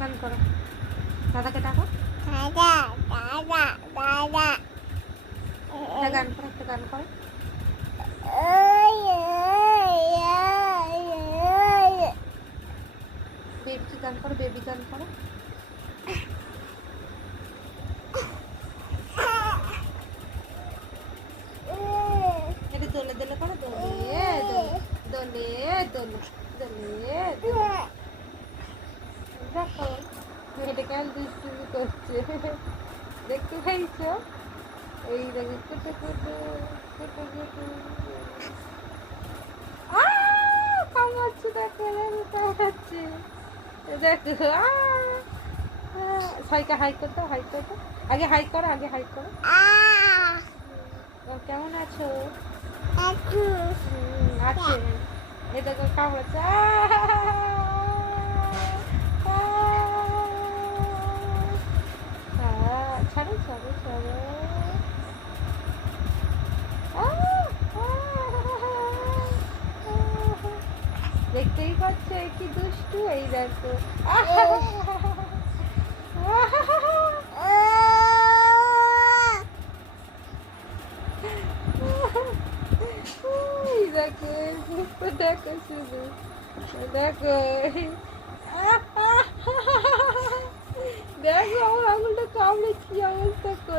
গান করো, দাদাকে ডাকো। একটা গান করো, একটা গান করো। বেবি গান করো, বেবি গান করো। এটা দোলে দোলে করো, দোলে দোলে দোলে দোলে দোলে। দেখো মেয়েটা কেমন দুষ্টুমি করছে, দেখতে পাইছো? এই দেখো কুটু কুটু কুটু কুটু কামাচ্ছে, দেখো কামাচ্ছে, দেখো সাইকা হাই করতো, হাই করতো। আগে হাই করো, আগে হাই করো। কেমন আছো? আছে, এই দেখো কামড়াচ্ছে। ছাড়ো ছাড়ো ছাড়ো। দেখতেই পাচ্ছ কি দুষ্টু, এই দেখো। দেখো দেখো শুধু দেখো, দেখো আমার আঙুলটা কামড়ে কি অবস্থা।